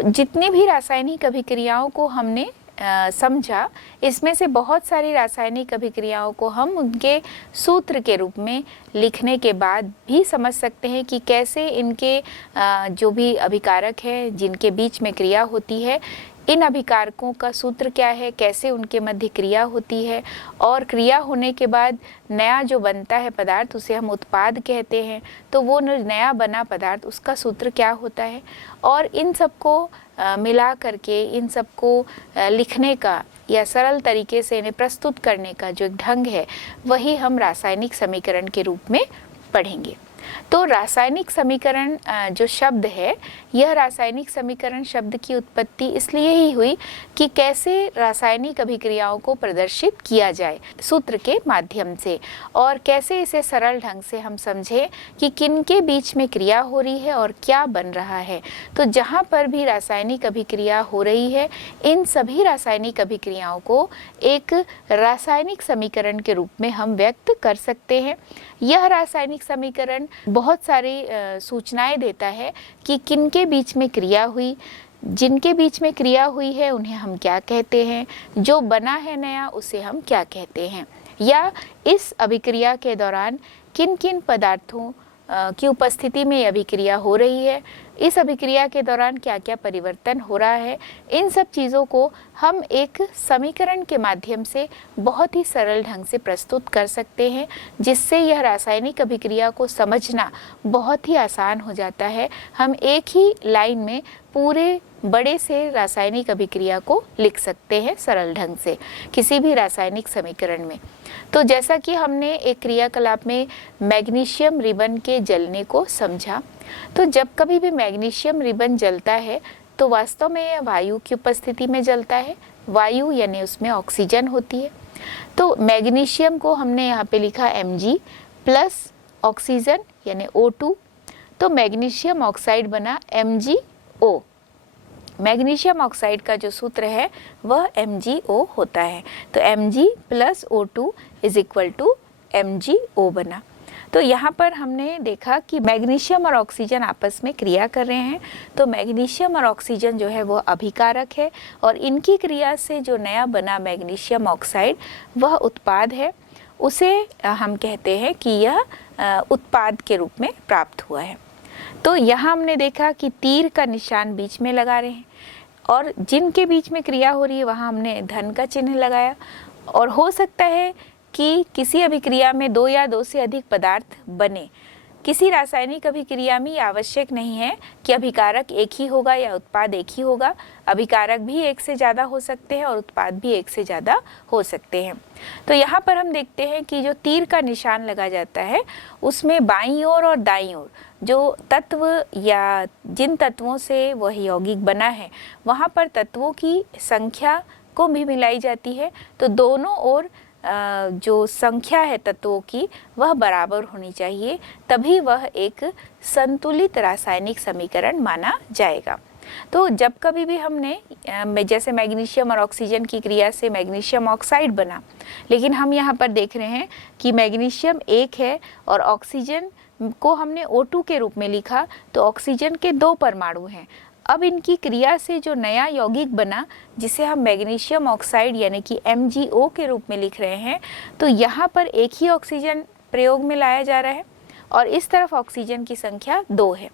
तो जितनी भी रासायनिक अभिक्रियाओं को हमने समझा, इसमें से बहुत सारी रासायनिक अभिक्रियाओं को हम उनके सूत्र के रूप में लिखने के बाद भी समझ सकते हैं कि कैसे इनके जो भी अभिकारक है जिनके बीच में क्रिया होती है, इन अभिकारकों का सूत्र क्या है, कैसे उनके मध्य क्रिया होती है, और क्रिया होने के बाद नया जो बनता है पदार्थ उसे हम उत्पाद कहते हैं। तो वो नया बना पदार्थ उसका सूत्र क्या होता है, और इन सबको मिला करके इन सबको लिखने का या सरल तरीके से इन्हें प्रस्तुत करने का जो एक ढंग है वही हम रासायनिक समीकरण के रूप में पढ़ेंगे। तो रासायनिक समीकरण जो शब्द है, यह रासायनिक समीकरण शब्द की उत्पत्ति इसलिए ही हुई कि कैसे रासायनिक अभिक्रियाओं को प्रदर्शित किया जाए सूत्र के माध्यम से, और कैसे इसे सरल ढंग से हम समझें कि किन के बीच में क्रिया हो रही है और क्या बन रहा है। तो जहाँ पर भी रासायनिक अभिक्रिया हो रही है, इन सभी रासायनिक अभिक्रियाओं को एक रासायनिक समीकरण के रूप में हम व्यक्त कर सकते हैं। यह रासायनिक समीकरण बहुत सारी सूचनाएं देता है कि किनके बीच में क्रिया हुई, जिनके बीच में क्रिया हुई है उन्हें हम क्या कहते हैं, जो बना है नया उसे हम क्या कहते हैं, या इस अभिक्रिया के दौरान किन किन पदार्थों की उपस्थिति में अभिक्रिया हो रही है, इस अभिक्रिया के दौरान क्या क्या परिवर्तन हो रहा है। इन सब चीज़ों को हम एक समीकरण के माध्यम से बहुत ही सरल ढंग से प्रस्तुत कर सकते हैं, जिससे यह रासायनिक अभिक्रिया को समझना बहुत ही आसान हो जाता है। हम एक ही लाइन में पूरे बड़े से रासायनिक अभिक्रिया को लिख सकते हैं सरल ढंग से किसी भी रासायनिक समीकरण में। तो जैसा कि हमने एक क्रियाकलाप में मैग्नीशियम रिबन के जलने को समझा, तो जब कभी भी मैग्नीशियम रिबन जलता है तो वास्तव में यह वायु की उपस्थिति में जलता है। वायु यानी उसमें ऑक्सीजन होती है। तो मैग्नीशियम को हमने यहाँ पे लिखा Mg प्लस ऑक्सीजन यानी O2, तो मैग्नीशियम ऑक्साइड बना MgO। मैग्नीशियम ऑक्साइड का जो सूत्र है वह MgO होता है। तो Mg plus O2 is equal to MgO बना। तो यहाँ पर हमने देखा कि मैग्नीशियम और ऑक्सीजन आपस में क्रिया कर रहे हैं। तो मैग्नीशियम और ऑक्सीजन जो है वह अभिकारक है, और इनकी क्रिया से जो नया बना मैग्नीशियम ऑक्साइड वह उत्पाद है। उसे हम कहते हैं कि यह उत्पाद के रूप में प्राप्त हुआ है। तो यहाँ हमने देखा कि तीर का निशान बीच में लगा रहे हैं, और जिनके बीच में क्रिया हो रही है वहाँ हमने धन का चिन्ह लगाया। और हो सकता है कि किसी अभिक्रिया में दो या दो से अधिक पदार्थ बने। किसी रासायनिक अभिक्रिया में आवश्यक नहीं है कि अभिकारक एक ही होगा या उत्पाद एक ही होगा। अभिकारक भी एक से ज़्यादा हो सकते हैं और उत्पाद भी एक से ज़्यादा हो सकते हैं। तो यहाँ पर हम देखते हैं कि जो तीर का निशान लगा जाता है उसमें बाईं ओर और दाईं ओर जो तत्व या जिन तत्वों से वह यौगिक बना है वहाँ पर तत्वों की संख्या को भी मिलाई जाती है। तो दोनों ओर जो संख्या है तत्वों की वह बराबर होनी चाहिए, तभी वह एक संतुलित रासायनिक समीकरण माना जाएगा। तो जब कभी भी हमने जैसे मैग्नीशियम और ऑक्सीजन की क्रिया से मैग्नीशियम ऑक्साइड बना, लेकिन हम यहाँ पर देख रहे हैं कि मैग्नीशियम एक है और ऑक्सीजन को हमने O2 के रूप में लिखा, तो ऑक्सीजन के दो परमाणु हैं। अब इनकी क्रिया से जो नया यौगिक बना जिसे हम मैग्नीशियम ऑक्साइड यानी कि MgO के रूप में लिख रहे हैं, तो यहाँ पर एक ही ऑक्सीजन प्रयोग में लाया जा रहा है और इस तरफ ऑक्सीजन की संख्या 2 है।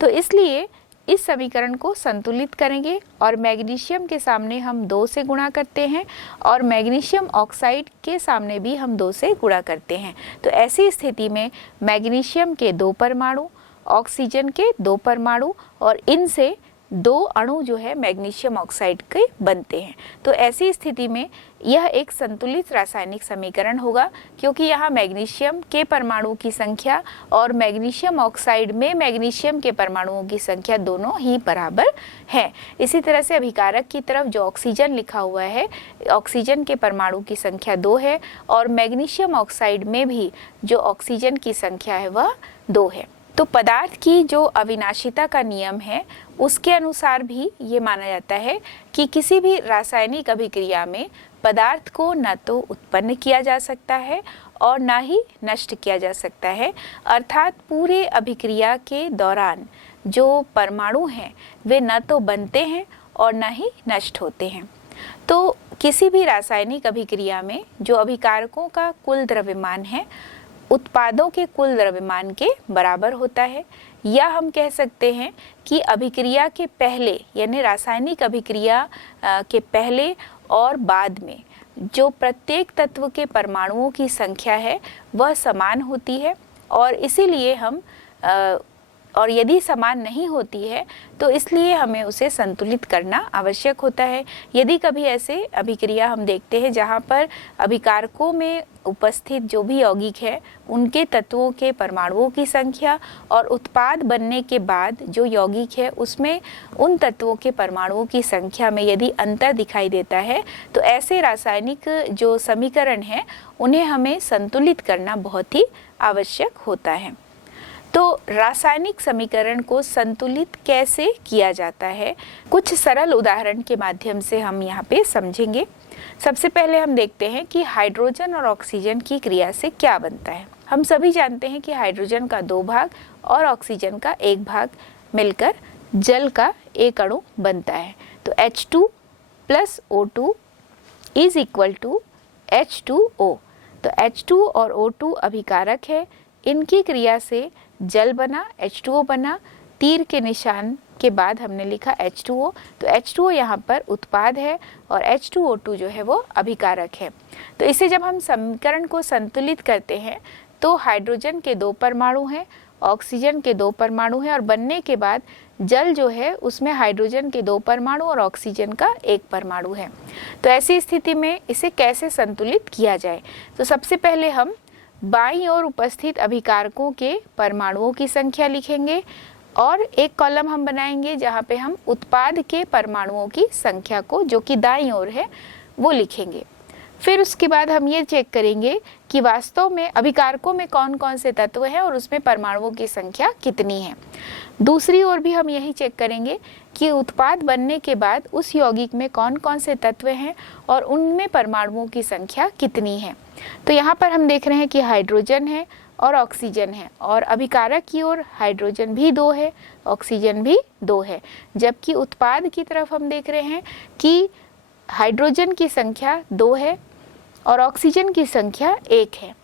तो इसलिए इस समीकरण को संतुलित करेंगे और मैग्नीशियम के सामने हम 2 से गुणा करते हैं और मैग्नीशियम ऑक्साइड के सामने भी हम 2 से गुणा करते हैं। तो ऐसी स्थिति में मैग्नीशियम के 2 परमाणु, ऑक्सीजन के 2 परमाणु और इनसे 2 अणु जो है मैग्नीशियम ऑक्साइड के बनते हैं। तो ऐसी स्थिति में यह एक संतुलित रासायनिक समीकरण होगा, क्योंकि यहाँ मैग्नीशियम के परमाणु की संख्या और मैग्नीशियम ऑक्साइड में मैग्नीशियम के परमाणुओं की संख्या दोनों ही बराबर है। इसी तरह से अभिकारक की तरफ जो ऑक्सीजन लिखा हुआ है, ऑक्सीजन के परमाणु की संख्या 2 है और मैग्नीशियम ऑक्साइड में भी जो ऑक्सीजन की संख्या है वह 2 है। तो पदार्थ की जो अविनाशिता का नियम है उसके अनुसार भी ये माना जाता है कि किसी भी रासायनिक अभिक्रिया में पदार्थ को न तो उत्पन्न किया जा सकता है और ना ही नष्ट किया जा सकता है। अर्थात पूरे अभिक्रिया के दौरान जो परमाणु हैं वे न तो बनते हैं और न ही नष्ट होते हैं। तो किसी भी रासायनिक अभिक्रिया में जो अभिकारकों का कुल द्रव्यमान है उत्पादों के कुल द्रव्यमान के बराबर होता है, या हम कह सकते हैं कि अभिक्रिया के पहले यानी रासायनिक अभिक्रिया के पहले और बाद में जो प्रत्येक तत्व के परमाणुओं की संख्या है वह समान होती है, और इसीलिए हम और यदि समान नहीं होती है तो इसलिए हमें उसे संतुलित करना आवश्यक होता है। यदि कभी ऐसे अभिक्रिया हम देखते हैं जहाँ पर अभिकारकों में उपस्थित जो भी यौगिक है उनके तत्वों के परमाणुओं की संख्या और उत्पाद बनने के बाद जो यौगिक है उसमें उन तत्वों के परमाणुओं की संख्या में यदि अंतर दिखाई देता है तो ऐसे रासायनिक जो समीकरण हैं उन्हें हमें संतुलित करना बहुत ही आवश्यक होता है। तो रासायनिक समीकरण को संतुलित कैसे किया जाता है, कुछ सरल उदाहरण के माध्यम से हम यहाँ पे समझेंगे। सबसे पहले हम देखते हैं कि हाइड्रोजन और ऑक्सीजन की क्रिया से क्या बनता है। हम सभी जानते हैं कि हाइड्रोजन का 2 भाग और ऑक्सीजन का 1 भाग मिलकर जल का एक अणु बनता है। तो H2 + O2 = H2O। तो H2 और O2 अभिकारक है, इनकी क्रिया से जल बना, H2O बना, तीर के निशान के बाद हमने लिखा H2O। तो H2O यहाँ पर उत्पाद है और H2O2 जो है वो अभिकारक है। तो इसे जब हम समीकरण को संतुलित करते हैं तो हाइड्रोजन के 2 परमाणु हैं, ऑक्सीजन के 2 परमाणु हैं, और बनने के बाद जल जो है उसमें हाइड्रोजन के 2 परमाणु और ऑक्सीजन का 1 परमाणु है। तो ऐसी स्थिति में इसे कैसे संतुलित किया जाए, तो सबसे पहले हम बाईं ओर उपस्थित अभिकारकों के परमाणुओं की संख्या लिखेंगे और एक कॉलम हम बनाएंगे जहाँ पे हम उत्पाद के परमाणुओं की संख्या को, जो कि दाईं ओर है, वो लिखेंगे। फिर उसके बाद हम ये चेक करेंगे कि वास्तव में अभिकारकों में कौन कौन से तत्व हैं और उसमें परमाणुओं की संख्या कितनी है। दूसरी ओर भी हम यही चेक करेंगे कि उत्पाद बनने के बाद उस यौगिक में कौन कौन से तत्व हैं और उनमें परमाणुओं की संख्या कितनी है। तो यहाँ पर हम देख रहे हैं कि हाइड्रोजन है और ऑक्सीजन है, और अभिकारक की ओर हाइड्रोजन भी 2 है, ऑक्सीजन भी 2 है, जबकि उत्पाद की तरफ हम देख रहे हैं कि हाइड्रोजन की संख्या 2 है और ऑक्सीजन की संख्या 1 है।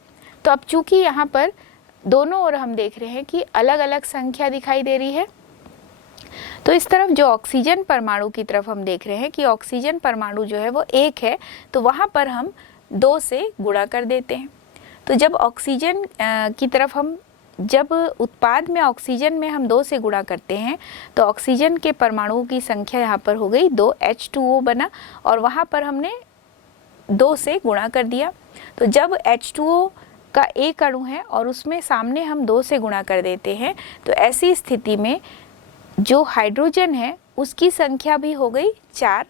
तो अब चूंकि यहाँ पर दोनों ओर हम देख रहे हैं कि अलग अलग संख्या दिखाई दे रही है, तो इस तरफ जो ऑक्सीजन परमाणु की तरफ हम देख रहे हैं कि ऑक्सीजन परमाणु जो है वो 1 है, तो वहाँ पर हम 2 से गुणा कर देते हैं। तो जब ऑक्सीजन की तरफ हम जब उत्पाद में ऑक्सीजन में हम 2 से गुणा करते हैं तो ऑक्सीजन के परमाणुओं की संख्या यहाँ पर हो गई 2, H2O बना, और वहाँ पर हमने 2 से गुणा कर दिया। तो जब H2O का एक अणु है और उसमें सामने हम 2 से गुणा कर देते हैं तो ऐसी स्थिति में जो हाइड्रोजन है उसकी संख्या भी हो गई 4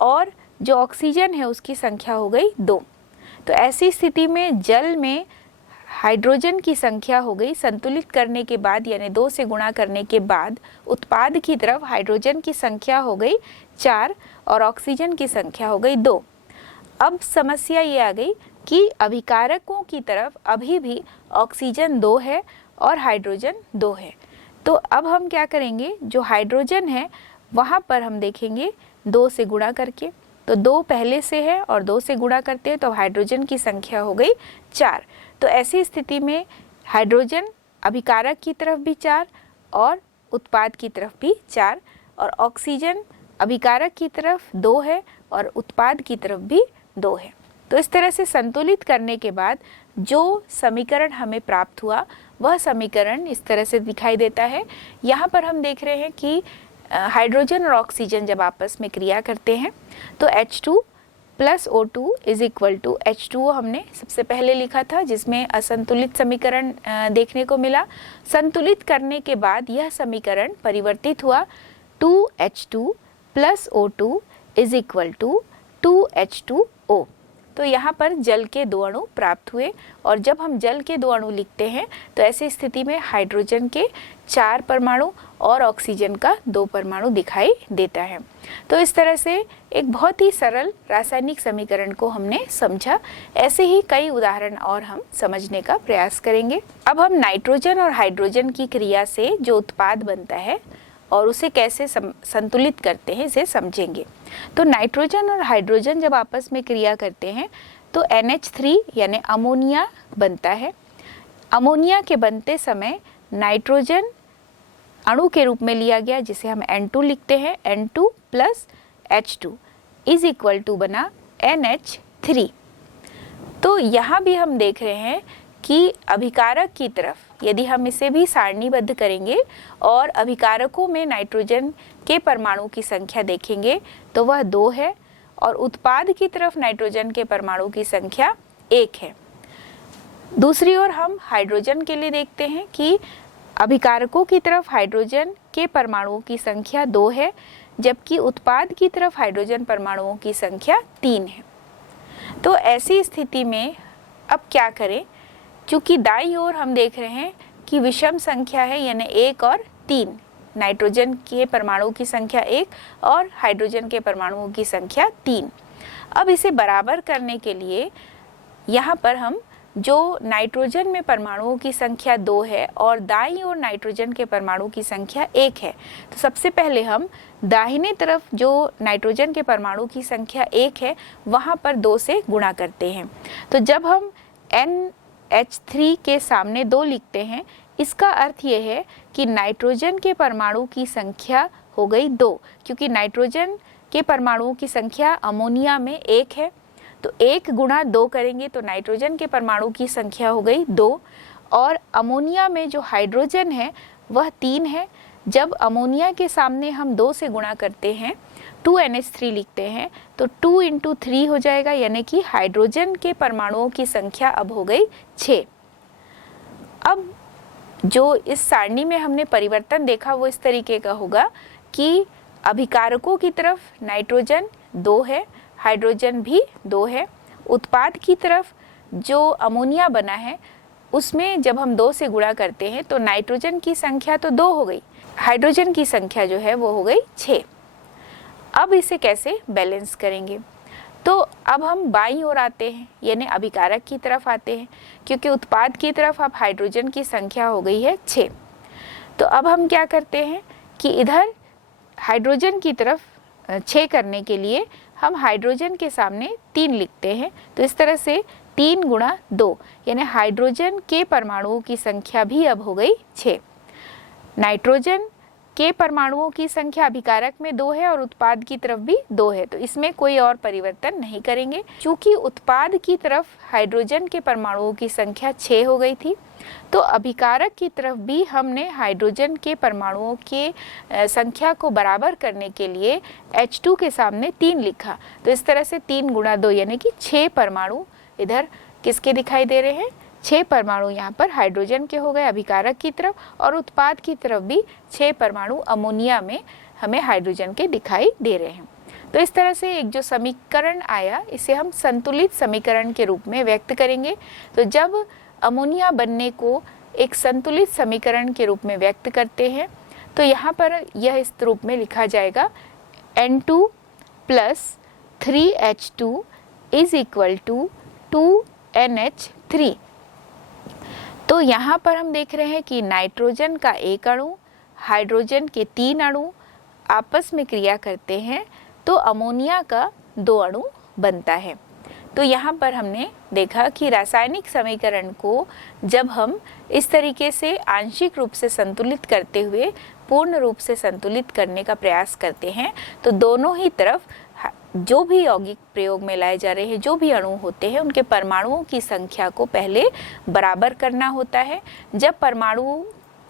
और जो ऑक्सीजन है उसकी संख्या हो गई 2। तो ऐसी स्थिति में जल में हाइड्रोजन की संख्या हो गई संतुलित करने के बाद, यानी 2 से गुणा करने के बाद उत्पाद की तरफ हाइड्रोजन की संख्या हो गई 4 और ऑक्सीजन की संख्या हो गई 2। अब समस्या ये आ गई कि अभिकारकों की तरफ अभी भी ऑक्सीजन 2 है और हाइड्रोजन 2 है। तो अब हम क्या करेंगे, जो हाइड्रोजन है वहाँ पर हम देखेंगे 2 से गुणा करके, तो 2 पहले से है और 2 से गुणा करते हैं तो हाइड्रोजन की संख्या हो गई 4। तो ऐसी स्थिति में हाइड्रोजन अभिकारक की तरफ भी 4 और उत्पाद की तरफ भी 4, और ऑक्सीजन अभिकारक की तरफ 2 है और उत्पाद की तरफ भी 2 है। तो इस तरह से संतुलित करने के बाद जो समीकरण हमें प्राप्त हुआ वह समीकरण इस तरह से दिखाई देता है। यहाँ पर हम देख रहे हैं कि हाइड्रोजन और ऑक्सीजन जब आपस में क्रिया करते हैं तो H2 + O2 = H2O हमने सबसे पहले लिखा था, जिसमें असंतुलित समीकरण देखने को मिला। संतुलित करने के बाद यह समीकरण परिवर्तित हुआ 2H2 + O2 = 2H2O। तो तो यहाँ पर जल के 2 अणु प्राप्त हुए, और जब हम जल के 2 अणु लिखते हैं तो ऐसी स्थिति में हाइड्रोजन के 4 परमाणु और ऑक्सीजन का 2 परमाणु दिखाई देता है। तो इस तरह से एक बहुत ही सरल रासायनिक समीकरण को हमने समझा। ऐसे ही कई उदाहरण और हम समझने का प्रयास करेंगे। अब हम नाइट्रोजन और हाइड्रोजन की क्रिया से जो उत्पाद बनता है और उसे कैसे संतुलित करते हैं इसे समझेंगे। तो नाइट्रोजन और हाइड्रोजन जब आपस में क्रिया करते हैं तो NH3 यानी अमोनिया बनता है। अमोनिया के बनते समय नाइट्रोजन अणु के रूप में लिया गया, जिसे हम N2 लिखते हैं। N2 plus H2 is equal to बना NH3। तो यहाँ भी हम देख रहे हैं कि अभिकारक की तरफ यदि हम इसे भी सारणीबद्ध करेंगे और अभिकारकों में नाइट्रोजन के परमाणु की संख्या देखेंगे तो वह 2 है, और उत्पाद की तरफ नाइट्रोजन के परमाणु की संख्या 1 है। दूसरी ओर हम हाइड्रोजन के लिए देखते हैं कि अभिकारकों की तरफ हाइड्रोजन के परमाणुओं की संख्या 2 है, जबकि उत्पाद की तरफ हाइड्रोजन परमाणुओं की संख्या 3 है। तो ऐसी स्थिति में अब क्या करें? चूंकि दाईं ओर हम देख रहे हैं कि विषम संख्या है, यानी 1 और 3, नाइट्रोजन के परमाणुओं की संख्या 1 और हाइड्रोजन के परमाणुओं की संख्या 3। अब इसे बराबर करने के लिए यहाँ पर हम जो नाइट्रोजन में परमाणुओं की संख्या 2 है और दाईं ओर नाइट्रोजन के परमाणु की संख्या 1 है, तो सबसे पहले हम दाहिने तरफ जो नाइट्रोजन के परमाणु की संख्या 1 है वहाँ पर 2 से गुणा करते हैं। तो जब हम NH3 के सामने 2 लिखते हैं, इसका अर्थ ये है कि नाइट्रोजन के परमाणु की संख्या हो गई 2, क्योंकि नाइट्रोजन के परमाणुओं की संख्या अमोनिया में 1 है। तो 1 गुणा 2 करेंगे तो नाइट्रोजन के परमाणु की संख्या हो गई 2, और अमोनिया में जो हाइड्रोजन है वह 3 है। जब अमोनिया के सामने हम 2 से गुणा करते हैं, 2NH3 लिखते हैं, तो 2 × 3 हो जाएगा, यानी कि हाइड्रोजन के परमाणुओं की संख्या अब हो गई 6। अब जो इस सारणी में हमने परिवर्तन देखा वो इस तरीके का होगा कि अभिकारकों की तरफ नाइट्रोजन 2 है, हाइड्रोजन भी 2 है। उत्पाद की तरफ जो अमोनिया बना है उसमें जब हम 2 से गुणा करते हैं तो नाइट्रोजन की संख्या तो 2 हो गई, हाइड्रोजन की संख्या जो है वो हो गई 6। अब इसे कैसे बैलेंस करेंगे? तो अब हम बाईं ओर आते हैं, यानी अभिकारक की तरफ आते हैं, क्योंकि उत्पाद की तरफ अब हाइड्रोजन की संख्या हो गई है 6। तो अब हम क्या करते हैं कि इधर हाइड्रोजन की तरफ 6 करने के लिए हम हाइड्रोजन के सामने 3 लिखते हैं। तो इस तरह से 3 × 2 यानी हाइड्रोजन के परमाणुओं की संख्या भी अब हो गई 6। नाइट्रोजन के परमाणुओं की संख्या अभिकारक में 2 है और उत्पाद की तरफ भी 2 है, तो इसमें कोई और परिवर्तन नहीं करेंगे। चूंकि उत्पाद की तरफ हाइड्रोजन के परमाणुओं की संख्या 6 हो गई थी, तो अभिकारक की तरफ भी हमने हाइड्रोजन के परमाणुओं के संख्या को बराबर करने के लिए H2 के सामने 3 लिखा। तो इस तरह से 3 × 2 यानी कि 6 परमाणु इधर किसके दिखाई दे रहे हैं? 6 परमाणु यहाँ पर हाइड्रोजन के हो गए अभिकारक की तरफ, और उत्पाद की तरफ भी 6 परमाणु अमोनिया में हमें हाइड्रोजन के दिखाई दे रहे हैं। तो इस तरह से एक जो समीकरण आया इसे हम संतुलित समीकरण के रूप में व्यक्त करेंगे। तो जब अमोनिया बनने को एक संतुलित समीकरण के रूप में व्यक्त करते हैं तो यहाँ पर यह इस रूप में लिखा जाएगा N2 + 3H2 is equal to 2NH3। तो यहाँ पर हम देख रहे हैं कि नाइट्रोजन का 1 अणु, हाइड्रोजन के 3 अणु आपस में क्रिया करते हैं तो अमोनिया का 2 अणु बनता है। तो यहाँ पर हमने देखा कि रासायनिक समीकरण को जब हम इस तरीके से आंशिक रूप से संतुलित करते हुए पूर्ण रूप से संतुलित करने का प्रयास करते हैं तो दोनों ही तरफ जो भी यौगिक प्रयोग में लाए जा रहे हैं, जो भी अणु होते हैं, उनके परमाणुओं की संख्या को पहले बराबर करना होता है। जब परमाणु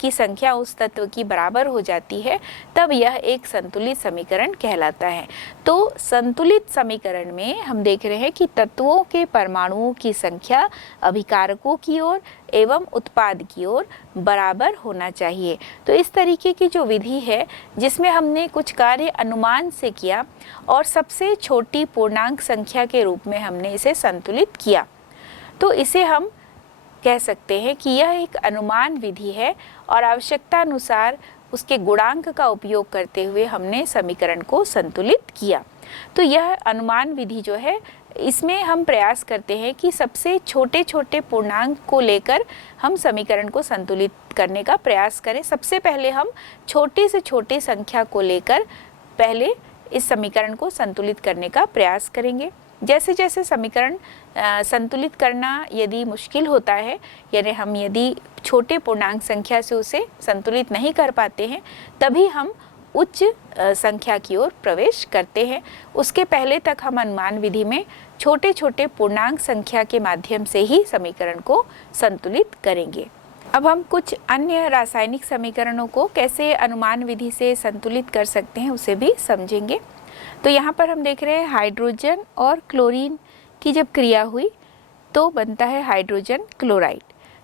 की संख्या उस तत्व की बराबर हो जाती है, तब यह एक संतुलित समीकरण कहलाता है। तो संतुलित समीकरण में हम देख रहे हैं कि तत्वों के परमाणुओं की संख्या अभिकारकों की ओर एवं उत्पाद की ओर बराबर होना चाहिए। तो इस तरीके की जो विधि है जिसमें हमने कुछ कार्य अनुमान से किया और सबसे छोटी पूर्णांक संख्या के रूप में हमने इसे संतुलित किया, तो इसे हम कह सकते हैं कि यह एक अनुमान विधि है और आवश्यकता अनुसार उसके गुणांक का उपयोग करते हुए हमने समीकरण को संतुलित किया। तो यह अनुमान विधि जो है, इसमें हम प्रयास करते हैं कि सबसे छोटे छोटे पूर्णांक को लेकर हम समीकरण को संतुलित करने का प्रयास करें। सबसे पहले हम छोटे से छोटे संख्या को लेकर पहले इस समीकरण को संतुलित करने का प्रयास करेंगे। जैसे जैसे समीकरण संतुलित करना यदि मुश्किल होता है, यानी हम यदि छोटे पूर्णांक संख्या से उसे संतुलित नहीं कर पाते हैं, तभी हम उच्च संख्या की ओर प्रवेश करते हैं। उसके पहले तक हम अनुमान विधि में छोटे छोटे पूर्णांक संख्या के माध्यम से ही समीकरण को संतुलित करेंगे। अब हम कुछ अन्य रासायनिक समीकरणों को कैसे अनुमान विधि से संतुलित कर सकते हैं उसे भी समझेंगे। तो यहाँ पर हम देख रहे हैं हाइड्रोजन और क्लोरीन की जब क्रिया हुई तो बनता है हाइड्रोजन क्लोराइड।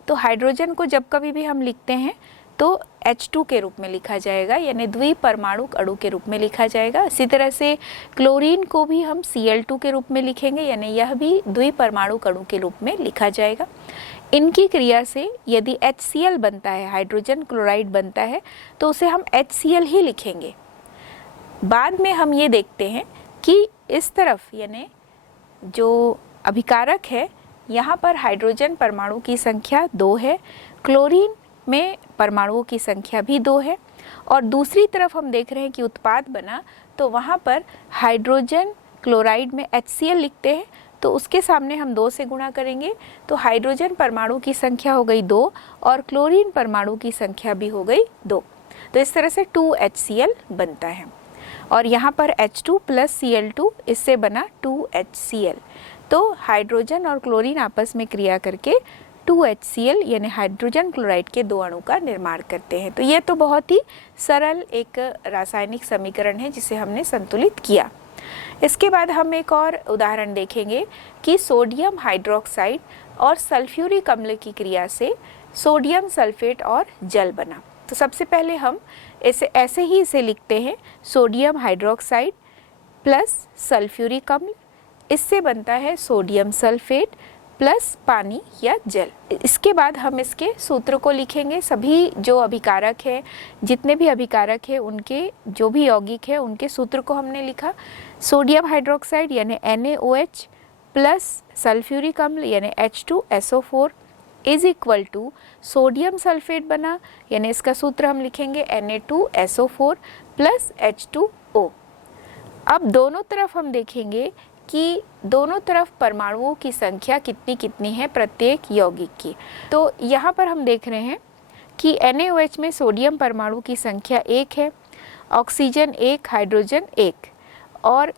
तो हाइड्रोजन को जब कभी भी हम लिखते हैं तो H2 के रूप में लिखा जाएगा, यानी द्विपरमाणुक अणु के रूप में लिखा जाएगा। इसी तरह से क्लोरीन को भी हम Cl2 के रूप में लिखेंगे, यानी यह भी द्विपरमाणुक अणु के रूप में लिखा जाएगा। इनकी क्रिया से यदि HCl बनता है, हाइड्रोजन क्लोराइड बनता है, तो उसे हम HCl ही लिखेंगे। बाद में हम ये देखते हैं कि इस तरफ यानी जो अभिकारक है, यहाँ पर हाइड्रोजन परमाणु की संख्या 2 है, क्लोरीन में परमाणुओं की संख्या भी 2 है, और दूसरी तरफ हम देख रहे हैं कि उत्पाद बना तो वहाँ पर हाइड्रोजन क्लोराइड में HCl लिखते हैं, तो उसके सामने हम 2 से गुणा करेंगे, तो हाइड्रोजन परमाणु की संख्या हो गई 2 और क्लोरीन परमाणु की संख्या भी हो गई 2। तो इस तरह से 2HCl बनता है, और यहाँ पर H2 प्लस Cl2 इससे बना 2HCl। तो हाइड्रोजन और क्लोरीन आपस में क्रिया करके 2HCl यानी हाइड्रोजन क्लोराइड के 2 अणु का निर्माण करते हैं। तो ये तो बहुत ही सरल एक रासायनिक समीकरण है जिसे हमने संतुलित किया। इसके बाद हम एक और उदाहरण देखेंगे कि सोडियम हाइड्रोक्साइड और सल्फ्यूरिक अम्ल की क्रिया से सोडियम सल्फेट और जल बना। तो सबसे पहले हम ऐसे ही इसे लिखते हैं, सोडियम हाइड्रोक्साइड प्लस सल्फ्यूरिक अम्ल, इससे बनता है सोडियम सल्फेट प्लस पानी या जल। इसके बाद हम इसके सूत्र को लिखेंगे। सभी जो अभिकारक है, जितने भी अभिकारक है, उनके जो भी यौगिक है उनके सूत्र को हमने लिखा। सोडियम हाइड्रोक्साइड यानी NaOH प्लस सल्फ्यूरिक अम्ल यानी H2SO4 is equal to sodium sulphate बना, यानी इसका सूत्र हम लिखेंगे Na2SO4 प्लस H2O। अब दोनों तरफ हम देखेंगे कि दोनों तरफ परमाणुओं की संख्या कितनी कितनी है प्रत्येक यौगिक की। तो यहाँ पर हम देख रहे हैं कि NaOH में सोडियम परमाणु की संख्या 1 है, ऑक्सीजन 1, हाइड्रोजन 1, और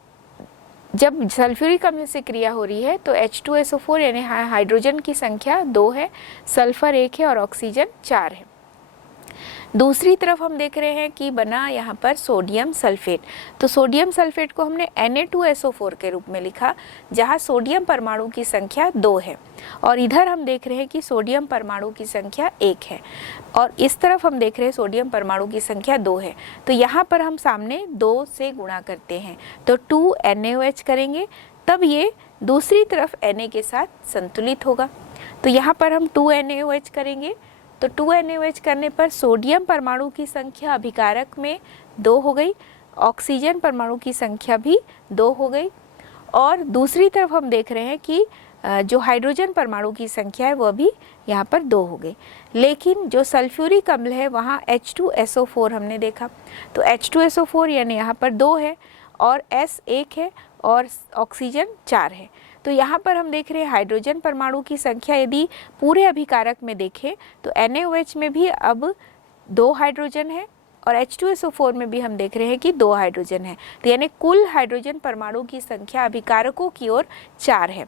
जब सल्फ्यूरिक अम्ल से क्रिया हो रही है तो H2SO4 यानी हाइड्रोजन की संख्या 2 है, सल्फर 1 है और ऑक्सीजन 4 है। दूसरी तरफ हम देख रहे हैं कि बना यहाँ पर सोडियम सल्फेट। तो सोडियम सल्फेट को हमने Na2SO4 के रूप में लिखा, जहाँ सोडियम परमाणु की संख्या 2 है, और इधर हम देख रहे हैं कि सोडियम परमाणु की संख्या 1 है, और इस तरफ हम देख रहे हैं सोडियम परमाणु की संख्या 2 है। तो यहाँ पर हम सामने 2 से गुणा करते हैं, तो 2NaOH करेंगे, तब ये दूसरी तरफ Na के साथ संतुलित होगा। तो यहाँ पर हम 2NaOH करेंगे, तो 2NaOH करने पर सोडियम परमाणु की संख्या अभिकारक में 2 हो गई, ऑक्सीजन परमाणु की संख्या भी 2 हो गई, और दूसरी तरफ हम देख रहे हैं कि जो हाइड्रोजन परमाणु की संख्या है वह भी यहाँ पर 2 हो गई। लेकिन जो सल्फ्यूरिक अम्ल है वहाँ H2SO4 हमने देखा, तो H2SO4 यानी यहाँ पर 2 है और S 1 है और ऑक्सीजन 4 है। तो यहाँ पर हम देख रहे हैं हाइड्रोजन परमाणु की संख्या यदि पूरे अभिकारक में देखें तो NaOH में भी अब 2 हाइड्रोजन है और H2SO4 में भी हम देख रहे हैं कि 2 हाइड्रोजन है। तो यानी कुल हाइड्रोजन परमाणु की संख्या अभिकारकों की ओर 4 है।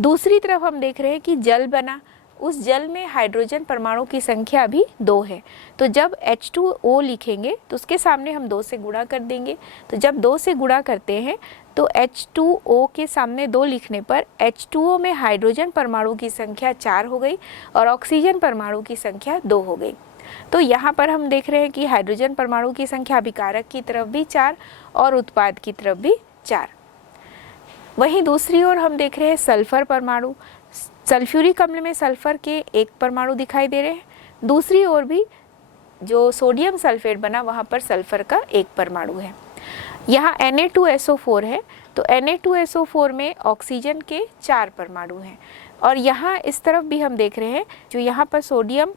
दूसरी तरफ हम देख रहे हैं कि जल बना, उस जल में हाइड्रोजन परमाणु की संख्या अभी 2 है। तो जब H2O लिखेंगे तो उसके सामने हम 2 से गुणा कर देंगे। तो जब 2 से गुणा करते हैं तो H2O के सामने 2 लिखने पर H2O में हाइड्रोजन परमाणु की संख्या 4 हो गई और ऑक्सीजन परमाणु की संख्या 2 हो गई। तो यहाँ पर हम देख रहे हैं कि हाइड्रोजन परमाणु की संख्या अभिकारक की तरफ भी 4 और उत्पाद की तरफ भी 4। वहीं दूसरी ओर हम देख रहे हैं सल्फर परमाणु। सल्फ्यूरिक अम्ल में सल्फर के 1 परमाणु दिखाई दे रहे हैं, दूसरी ओर भी जो सोडियम सल्फेट बना वहाँ पर सल्फर का 1 परमाणु है। यहाँ Na2SO4 है, तो Na2SO4 में ऑक्सीजन के 4 परमाणु हैं। और यहाँ इस तरफ भी हम देख रहे हैं जो यहाँ पर सोडियम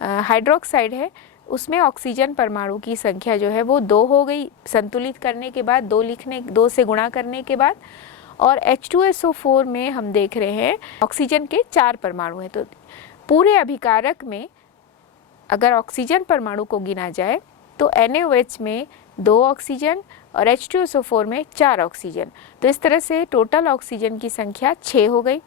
हाइड्रोक्साइड है उसमें ऑक्सीजन परमाणु की संख्या जो है वो 2 हो गई संतुलित करने के बाद, 2 से गुणा करने के बाद। और H2SO4 में हम देख रहे हैं ऑक्सीजन के 4 परमाणु हैं। तो पूरे अभिकारक में अगर ऑक्सीजन परमाणु को गिना जाए तो NaOH में 2 ऑक्सीजन और H2SO4 में 4 ऑक्सीजन। तो इस तरह से टोटल ऑक्सीजन की संख्या 6 हो गई।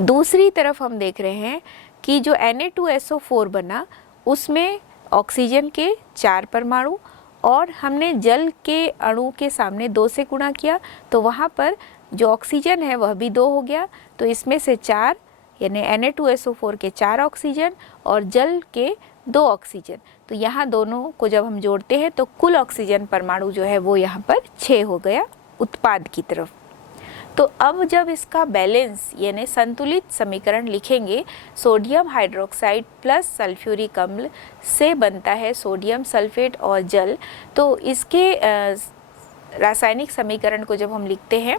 दूसरी तरफ हम देख रहे हैं कि जो Na2SO4 बना उसमें ऑक्सीजन के 4 परमाणु और हमने जल के अणु के सामने 2 से गुणा किया तो वहाँ पर जो ऑक्सीजन है वह भी 2 हो गया। तो इसमें से 4 यानी Na2SO4 के 4 ऑक्सीजन और जल के 2 ऑक्सीजन। तो यहाँ दोनों को जब हम जोड़ते हैं तो कुल ऑक्सीजन परमाणु जो है वो यहाँ पर 6 हो गया उत्पाद की तरफ। तो अब जब इसका बैलेंस यानी संतुलित समीकरण लिखेंगे, सोडियम हाइड्रोक्साइड प्लस सल्फ्यूरिक अम्ल से बनता है सोडियम सल्फेट और जल। तो इसके रासायनिक समीकरण को जब हम लिखते हैं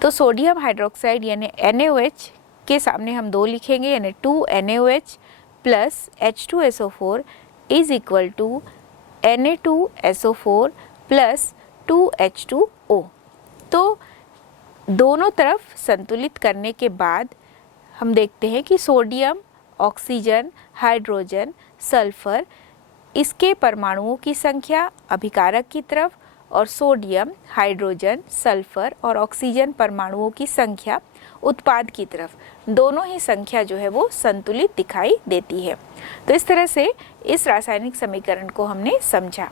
तो सोडियम हाइड्रोक्साइड यानी NaOH के सामने हम 2 लिखेंगे यानी 2NaOH plus H2SO4 is equal to Na2SO4 plus 2H2O। तो दोनों तरफ संतुलित करने के बाद हम देखते हैं कि सोडियम, ऑक्सीजन, हाइड्रोजन, सल्फर इसके परमाणुओं की संख्या अभिकारक की तरफ और सोडियम, हाइड्रोजन, सल्फर और ऑक्सीजन परमाणुओं की संख्या उत्पाद की तरफ, दोनों ही संख्या जो है वो संतुलित दिखाई देती है। तो इस तरह से इस रासायनिक समीकरण को हमने समझा।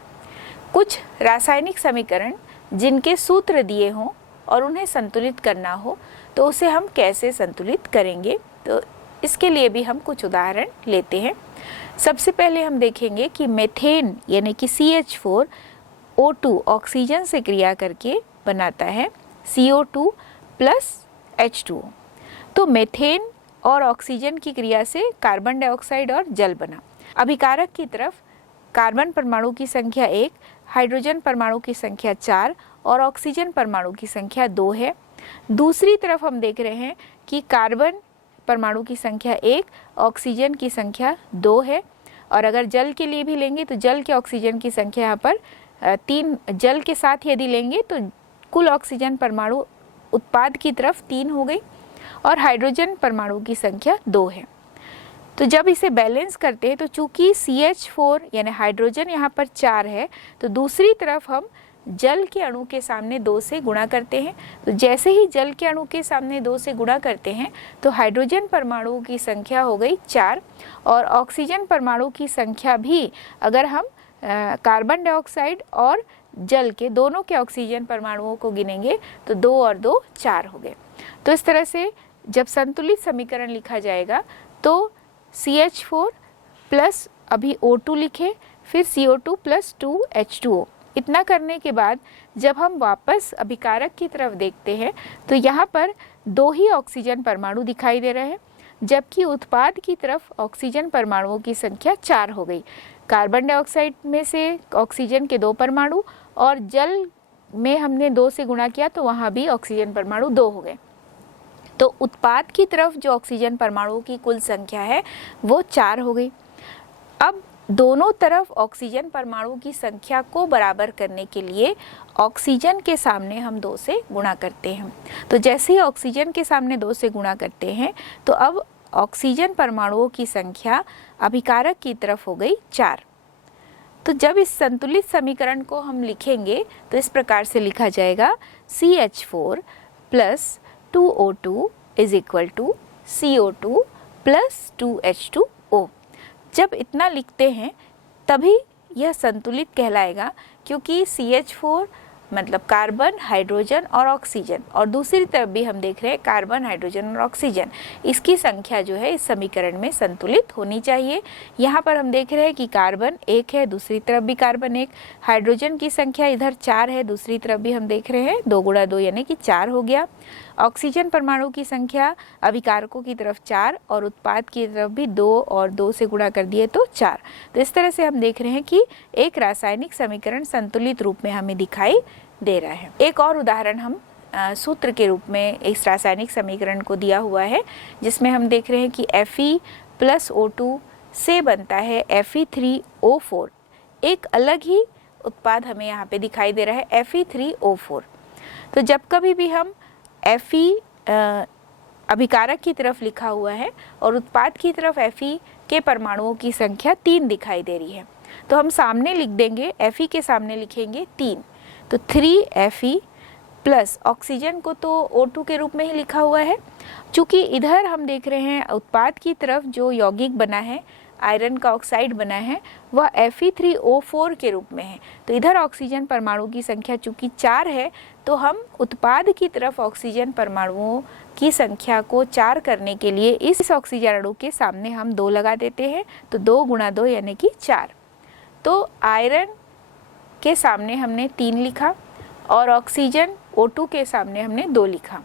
कुछ रासायनिक समीकरण जिनके सूत्र दिए हों और उन्हें संतुलित करना हो तो उसे हम कैसे संतुलित करेंगे, तो इसके लिए भी हम कुछ उदाहरण लेते हैं। सबसे पहले हम देखेंगे कि मेथेन यानी कि CH4O2 ऑक्सीजन से क्रिया करके बनाता है CO2 प्लस H2O। तो मेथेन और ऑक्सीजन की क्रिया से कार्बन डाइऑक्साइड और जल बना। अभिकारक की तरफ कार्बन परमाणु की संख्या 1, हाइड्रोजन परमाणु की संख्या 4 और ऑक्सीजन परमाणु की संख्या 2 है। दूसरी तरफ हम देख रहे हैं कि कार्बन परमाणु की संख्या 1, ऑक्सीजन की संख्या 2 है। और अगर जल के लिए भी लेंगे तो जल के ऑक्सीजन की संख्या यहाँ पर 3, जल के साथ यदि लेंगे तो कुल ऑक्सीजन परमाणु उत्पाद की तरफ 3 हो गई और हाइड्रोजन परमाणु की संख्या 2 है। तो जब इसे बैलेंस करते हैं तो चूंकि CH4 यानी हाइड्रोजन यहाँ पर 4 है तो दूसरी तरफ हम जल के अणु के सामने 2 से गुणा करते हैं। तो जैसे ही जल के अणु के सामने 2 से गुणा करते हैं तो हाइड्रोजन परमाणु की संख्या हो गई 4 और ऑक्सीजन परमाणु की संख्या भी अगर हम कार्बन डाइऑक्साइड और जल के दोनों के ऑक्सीजन परमाणुओं को गिनेंगे तो 2 और 2 4 हो गए। तो इस तरह से जब संतुलित समीकरण लिखा जाएगा तो CH4 प्लस अभी O2 लिखे, फिर CO2 प्लस 2H2O। इतना करने के बाद जब हम वापस अभिकारक की तरफ देखते हैं तो यहाँ पर 2 ही ऑक्सीजन परमाणु दिखाई दे रहे हैं, जबकि उत्पाद की तरफ ऑक्सीजन परमाणुओं की संख्या 4 हो गई। कार्बन डाइऑक्साइड में से ऑक्सीजन के 2 परमाणु और जल में हमने 2 से गुणा किया तो वहाँ भी ऑक्सीजन परमाणु 2 हो गए। तो उत्पाद की तरफ जो ऑक्सीजन परमाणुओं की कुल संख्या है वो 4 हो गई। अब दोनों तरफ ऑक्सीजन परमाणु की संख्या को बराबर करने के लिए ऑक्सीजन के सामने हम 2 से गुणा करते हैं। तो जैसे ही ऑक्सीजन के सामने 2 से गुणा करते हैं तो अब ऑक्सीजन परमाणुओं की संख्या अभिकारक की तरफ हो गई 4। तो जब इस संतुलित समीकरण को हम लिखेंगे तो इस प्रकार से लिखा जाएगा CH4 plus 2O2 is equal to CO2 plus 2H2O। जब इतना लिखते हैं तभी यह संतुलित कहलाएगा, क्योंकि CH4 मतलब कार्बन, हाइड्रोजन और ऑक्सीजन, और दूसरी तरफ भी हम देख रहे हैं कार्बन, हाइड्रोजन और ऑक्सीजन, इसकी संख्या जो है इस समीकरण में संतुलित होनी चाहिए। यहाँ पर हम देख रहे हैं कि कार्बन 1 है, दूसरी तरफ भी कार्बन 1, हाइड्रोजन की संख्या इधर 4 है, दूसरी तरफ भी हम देख रहे हैं 2 गुणा 2 यानी कि 4 हो गया। ऑक्सीजन परमाणु की संख्या अभिकारकों की तरफ 4 और उत्पाद की तरफ भी 2 और 2 से गुणा कर दिए तो 4। तो इस तरह से हम देख रहे हैं कि एक रासायनिक समीकरण संतुलित रूप में हमें दिखाई दे रहा है। एक और उदाहरण हम सूत्र के रूप में इस रासायनिक समीकरण को दिया हुआ है, जिसमें हम देख रहे हैं कि Fe प्लस O2 से बनता है Fe3O4। एक अलग ही उत्पाद हमें यहाँ पे दिखाई दे रहा है Fe3O4। तो जब कभी भी हम Fe अभिकारक की तरफ लिखा हुआ है और उत्पाद की तरफ Fe के परमाणुओं की संख्या 3 दिखाई दे रही है, तो हम सामने लिख देंगे, Fe के सामने लिखेंगे 3, तो 3Fe प्लस ऑक्सीजन को तो O2 के रूप में ही लिखा हुआ है। चूँकि इधर हम देख रहे हैं उत्पाद की तरफ जो यौगिक बना है, आयरन का ऑक्साइड बना है, वह Fe3O4 के रूप में है। तो इधर ऑक्सीजन परमाणु की संख्या चूँकि 4 है, तो हम उत्पाद की तरफ ऑक्सीजन परमाणुओं की संख्या को 4 करने के लिए इस ऑक्सीजन अणु के सामने हम 2 लगा देते हैं, तो 2 गुणा 2 यानी कि 4। तो आयरन के सामने हमने 3 लिखा और ऑक्सीजन O2 के सामने हमने 2 लिखा।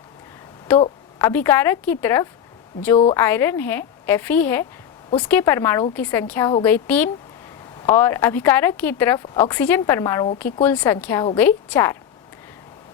तो अभिकारक की तरफ जो आयरन है, Fe है, उसके परमाणुओं की संख्या हो गई 3 और अभिकारक की तरफ ऑक्सीजन परमाणुओं की कुल संख्या हो गई 4।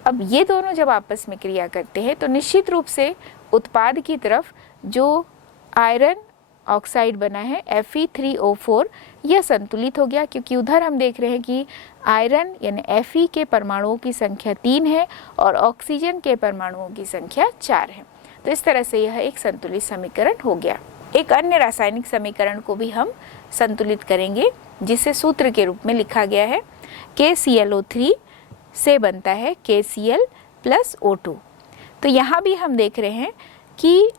अब ये दोनों जब आपस में क्रिया करते हैं तो निश्चित रूप से उत्पाद की तरफ जो आयरन ऑक्साइड बना है Fe3O4, यह संतुलित हो गया, क्योंकि उधर हम देख रहे हैं कि आयरन यानी Fe के परमाणुओं की संख्या 3 है और ऑक्सीजन के परमाणुओं की संख्या 4 है। तो इस तरह से यह एक संतुलित समीकरण हो गया। एक अन्य रासायनिक समीकरण को भी हम संतुलित करेंगे, जिसे सूत्र के रूप में लिखा गया है KClO3 से बनता है KCl प्लस O2। तो यहाँ भी हम देख रहे हैं कि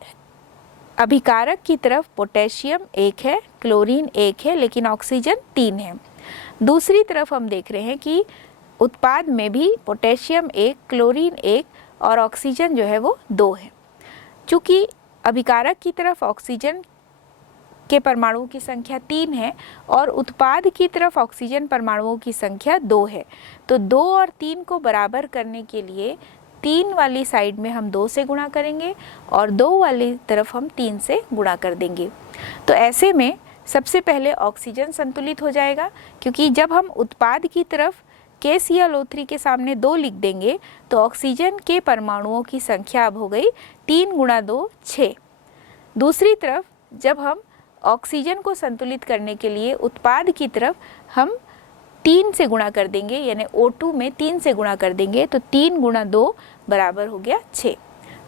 अभिकारक की तरफ पोटेशियम 1 है, क्लोरीन 1 है, लेकिन ऑक्सीजन 3 है। दूसरी तरफ हम देख रहे हैं कि उत्पाद में भी पोटेशियम 1, क्लोरीन 1 और ऑक्सीजन जो है वो 2 है। चूँकि अभिकारक की तरफ ऑक्सीजन के परमाणुओं की संख्या 3 है और उत्पाद की तरफ ऑक्सीजन परमाणुओं की संख्या 2 है, तो 2 और 3 को बराबर करने के लिए 3 वाली साइड में हम 2 से गुणा करेंगे और 2 वाली तरफ हम 3 से गुणा कर देंगे। तो ऐसे में सबसे पहले ऑक्सीजन संतुलित हो जाएगा, क्योंकि जब हम उत्पाद की तरफ KClO3 के सामने 2 लिख देंगे तो ऑक्सीजन के परमाणुओं की संख्या अब हो गई 3 गुणा 2 6। दूसरी तरफ जब हम ऑक्सीजन को संतुलित करने के लिए उत्पाद की तरफ हम 3 से गुणा कर देंगे, यानी O2 में 3 से गुणा कर देंगे, तो 3 गुणा 2 बराबर हो गया 6।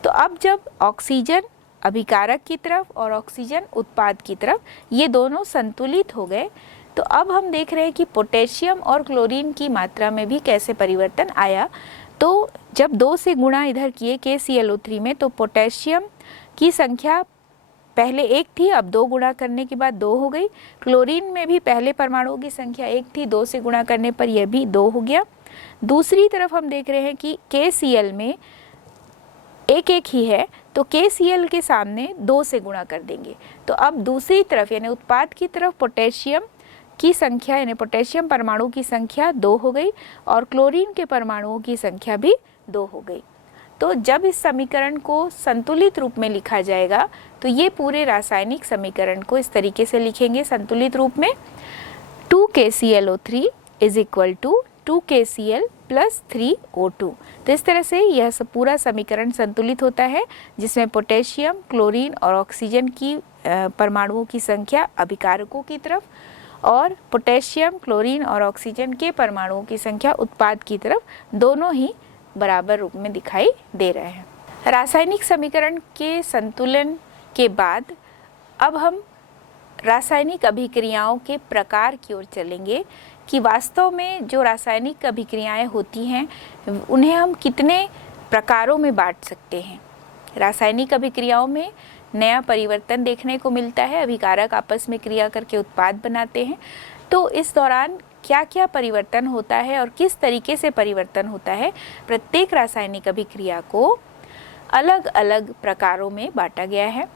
तो अब जब ऑक्सीजन अभिकारक की तरफ और ऑक्सीजन उत्पाद की तरफ ये दोनों संतुलित हो गए, तो अब हम देख रहे हैं कि पोटेशियम और क्लोरीन की मात्रा में भी कैसे परिवर्तन आया। तो जब 2 से गुणा इधर किए KClO3 में, तो पोटेशियम की संख्या पहले 1 थी, अब 2 गुणा करने के बाद 2 हो गई। क्लोरीन में भी पहले परमाणुओं की संख्या 1 थी, 2 से गुणा करने पर यह भी 2 हो गया। दूसरी तरफ हम देख रहे हैं कि KCl में 1 ही है, तो KCl के सामने 2 से गुणा कर देंगे, तो अब दूसरी तरफ यानी उत्पाद की तरफ पोटेशियम की संख्या यानी पोटेशियम परमाणु की संख्या 2 हो गई और क्लोरीन के परमाणुओं की संख्या भी 2 हो गई। तो जब इस समीकरण को संतुलित रूप में लिखा जाएगा तो ये पूरे रासायनिक समीकरण को इस तरीके से लिखेंगे संतुलित रूप में, 2KClO3 is equal to 2KCl plus 3O2। तो इस तरह से यह पूरा समीकरण संतुलित होता है, जिसमें पोटेशियम, क्लोरीन और ऑक्सीजन की परमाणुओं की संख्या अभिकारकों की तरफ और पोटेशियम, क्लोरीन और ऑक्सीजन के परमाणुओं की संख्या उत्पाद की तरफ दोनों ही बराबर रूप में दिखाई दे रहे हैं। रासायनिक समीकरण के संतुलन के बाद अब हम रासायनिक अभिक्रियाओं के प्रकार की ओर चलेंगे कि वास्तव में जो रासायनिक अभिक्रियाएं होती हैं उन्हें हम कितने प्रकारों में बांट सकते हैं। रासायनिक अभिक्रियाओं में नया परिवर्तन देखने को मिलता है, अभिकारक आपस में क्रिया करके उत्पाद बनाते हैं। तो इस दौरान क्या क्या परिवर्तन होता है और किस तरीके से परिवर्तन होता है, प्रत्येक रासायनिक अभिक्रिया को अलग अलग प्रकारों में बांटा गया है।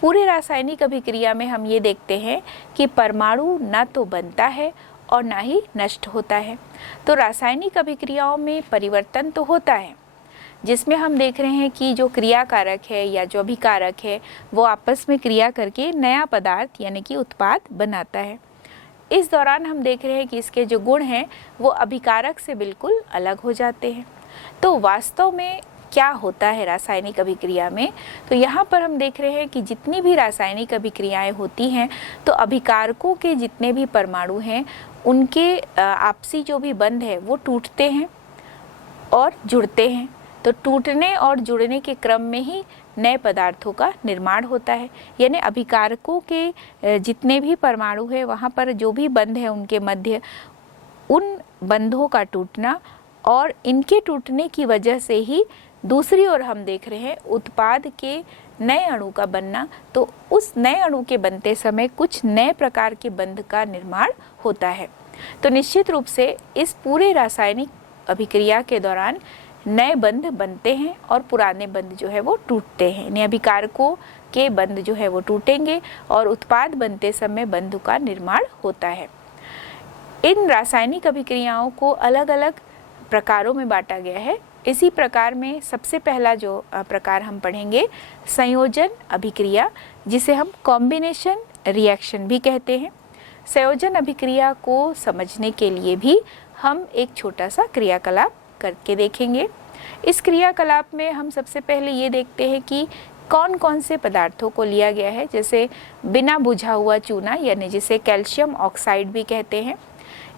पूरे रासायनिक अभिक्रिया में हम ये देखते हैं कि परमाणु ना तो बनता है और ना ही नष्ट होता है। तो रासायनिक अभिक्रियाओं में परिवर्तन तो होता है, जिसमें हम देख रहे हैं कि जो क्रियाकारक है या जो अभिकारक है वो आपस में क्रिया करके नया पदार्थ यानी कि उत्पाद बनाता है। इस दौरान हम देख रहे हैं कि इसके जो गुण हैं वो अभिकारक से बिल्कुल अलग हो जाते हैं। तो वास्तव में क्या होता है रासायनिक अभिक्रिया में, तो यहाँ पर हम देख रहे हैं कि जितनी भी रासायनिक अभिक्रियाएं होती हैं तो अभिकारकों के जितने भी परमाणु हैं उनके आपसी जो भी बंध है वो टूटते हैं और जुड़ते हैं। तो टूटने और जुड़ने के क्रम में ही नए पदार्थों का निर्माण होता है। यानी अभिकारकों के जितने भी परमाणु है वहाँ पर जो भी बंध है उनके मध्य उन बंधों का टूटना और इनके टूटने की वजह से ही दूसरी ओर हम देख रहे हैं उत्पाद के नए अणु का बनना। तो उस नए अणु के बनते समय कुछ नए प्रकार के बंध का निर्माण होता है। तो निश्चित रूप से इस पूरे रासायनिक अभिक्रिया के दौरान नए बंध बनते हैं और पुराने बंध जो है वो टूटते हैं। यानी अभिकारकों के बंध जो है वो टूटेंगे और उत्पाद बनते समय बंध का निर्माण होता है। इन रासायनिक अभिक्रियाओं को अलग अलग प्रकारों में बांटा गया है। इसी प्रकार में सबसे पहला जो प्रकार हम पढ़ेंगे संयोजन अभिक्रिया, जिसे हम कॉम्बिनेशन रिएक्शन भी कहते हैं। संयोजन अभिक्रिया को समझने के लिए भी हम एक छोटा सा क्रियाकलाप करके देखेंगे। इस क्रियाकलाप में हम सबसे पहले ये देखते हैं कि कौन कौन से पदार्थों को लिया गया है। जैसे बिना बुझा हुआ चूना यानी जिसे कैल्शियम ऑक्साइड भी कहते हैं,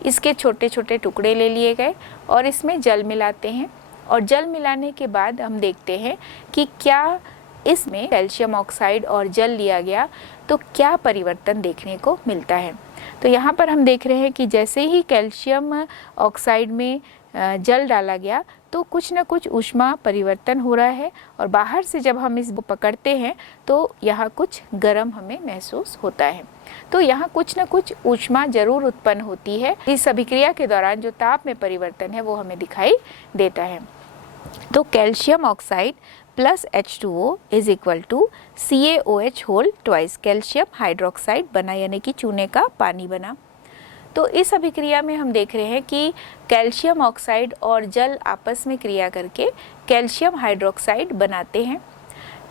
इसके छोटे छोटे टुकड़े ले लिए गए और इसमें जल मिलाते हैं और जल मिलाने के बाद हम देखते हैं कि क्या इसमें कैल्शियम ऑक्साइड और जल लिया गया तो क्या परिवर्तन देखने को मिलता है। तो यहाँ पर हम देख रहे हैं कि जैसे ही कैल्शियम ऑक्साइड में जल डाला गया तो कुछ न कुछ ऊष्मा परिवर्तन हो रहा है और बाहर से जब हम इसको पकड़ते हैं तो यहाँ कुछ गर्म हमें महसूस होता है। तो यहाँ कुछ न कुछ ऊष्मा जरूर उत्पन्न होती है। इस अभिक्रिया के दौरान जो ताप में परिवर्तन है वो हमें दिखाई देता है। तो calcium oxide plus H2O is equal to CaOH whole twice, calcium hydroxide बना यानी कि चूने का पानी बना। तो इस अभिक्रिया में हम देख रहे हैं कि कैल्शियम ऑक्साइड और जल आपस में क्रिया करके कैल्शियम हाइड्रोक्साइड बनाते हैं।